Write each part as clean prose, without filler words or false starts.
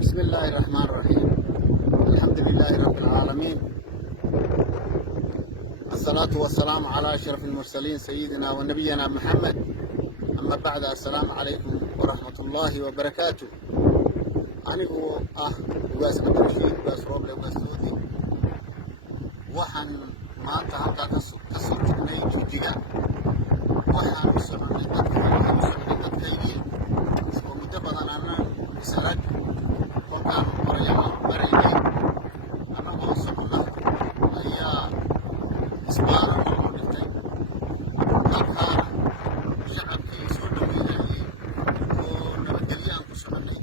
بسم الله الرحمن الرحيم. الحمد لله رب العالمين، الصلاة والسلام على أشرف المرسلين سيدنا ونبينا محمد. أما بعد، السلام عليكم ورحمة الله وبركاته. أنا ugaas cabdirashiid ugaas rooble ugaas doodi waxaan maanta halkaa ka soo tagnay joojiga. waxaan u soconay dadkaygii oo muddo badan aanan isarag. kolkaan maraynay annagoo socona ayaa isbaaro noo dhintay. halkaana shacabkii soo dhaweynayay oo nabadgelyo aan ku soconay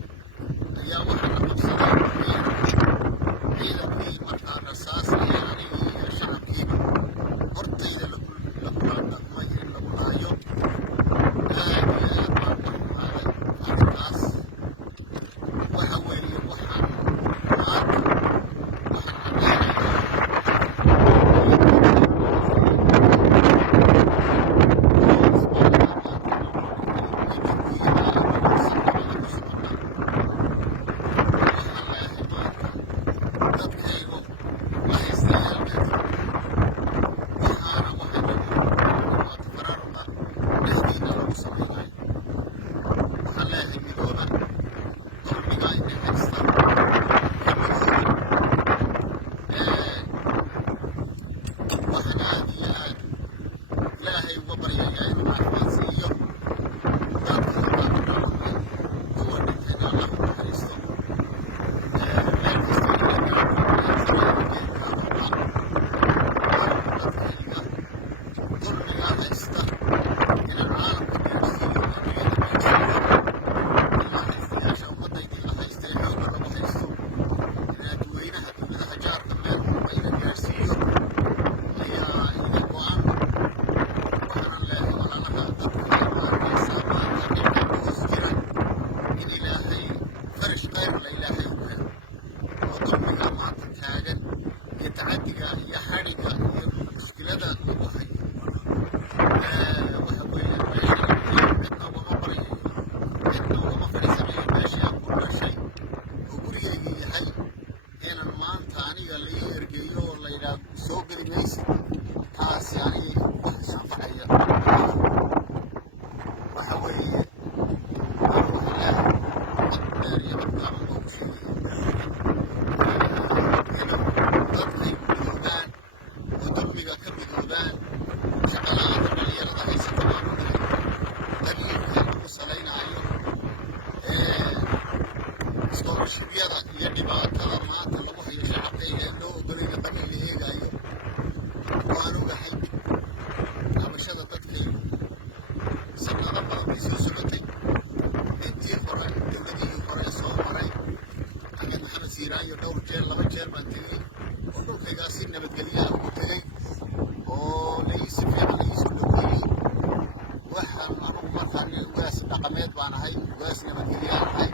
ayaa waxaa la qabsaday ciidankii markaa rasaas iyo anigii iyo shacabkiiba hortayda lagu dhaqmay in lagu laayo. aad iyo aad baan u xumaaday arrinkaas. waxa weeye waxaan maanta dadkaygu la haystayaalka waxaana faraaruqa dhexdiina lagu samaynayo. waxaan leeyahay midooba dulmiga inay haysta ka midooba. waxaan aad iyo aad ilaahay uga baryayaa inuu caafimaad siiyo dadka halkaa ku dhaawacmay, kuwa dhintayna allah u naxariisto. meel kasta inay dadkayga dulmiga haysta inaan caalamka gaarsiiyo, adduunyada gaarsiiyo. ilaa haystayaasha ummaddaydii la haystay xoogga lagu haysto in dadweynaha dowladaha jaarka meel walba ina gaarsiiyo ayaa iga go-an. waxaanan leeyahay walaalaha dadka arkaysaa maanta dhibka ku hoos jira in ilaahay farash khayrla ilaahay u helo. oo dulmiga maanta taagan iyo tacadiga iyo xadhiga iyo mushkilada lagu hayo. waxa weeye meesha cidna ugama baryayo, cidna ugama fadhiisanayo. meeshii aan ku dhashay oo gurigayga yahay inaan maanta aniga la ii ergeeyo oo la yidhaah soo geli maysid, taasi aniga wax isanfacaya. waxa weeye anu waxaan leeyahay cod dheer iyo cod gaaban baa ku sheegaya inuu dadkay midoobaan oo dulmiga ka midoobaan. shaqala'aanta dhalinyarada haysata baan u dhahay qabiilka lagu salaynaayo, iskoolashibyada iyo dhibaatada maanta lagu hayo shacabkayga ee loo ogolayna qabiil la eegaayo. waan ogahay cabashada dadkaygu sanado badan bay soo socotay. intii hore dowladihii hore soo maray axmed maxamed siiraayo dhowr jeer 2 jeer baan tegey oo dhulkaygaa si nabadgelyaha ugu tegey oo si fiican laiisu dhaweeyey. waxaan anugu markaan ugaas dhaqameed baan ahay, ugaas nabadgelyaha ahay.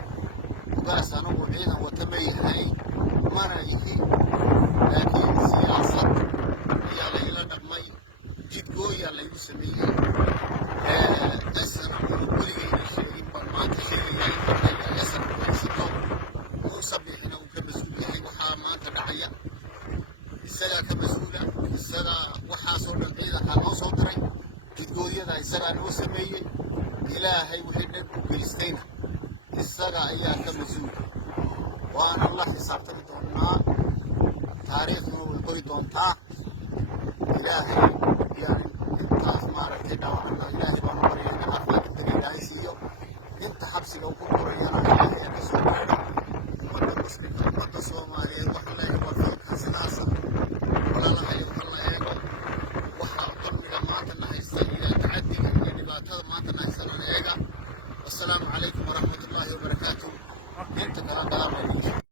ugaas anugu ciidan wata ma yahay, mana ihi. laakiin siyaasad ayaa laila dhaqmay, jidgooyaa laygu sameeyey. asana unu weligayna sheegin baan maanta sheegayaa in dadkayga asana ku haysato. muuse biixina uu ka mas-uul yahay waxaa maanta dhacaya. isagaa ka mas-uula, isagaa waxaasoo dhan ciidankaa noo soo diray, jidgooyada isagaa noo sameeyey. ilaahay wixii dhan u geystayna isaga ayaa ka mas-uula. waana la xisaabtami doonnaa, taariikhduna way qori doontaa. ilaahay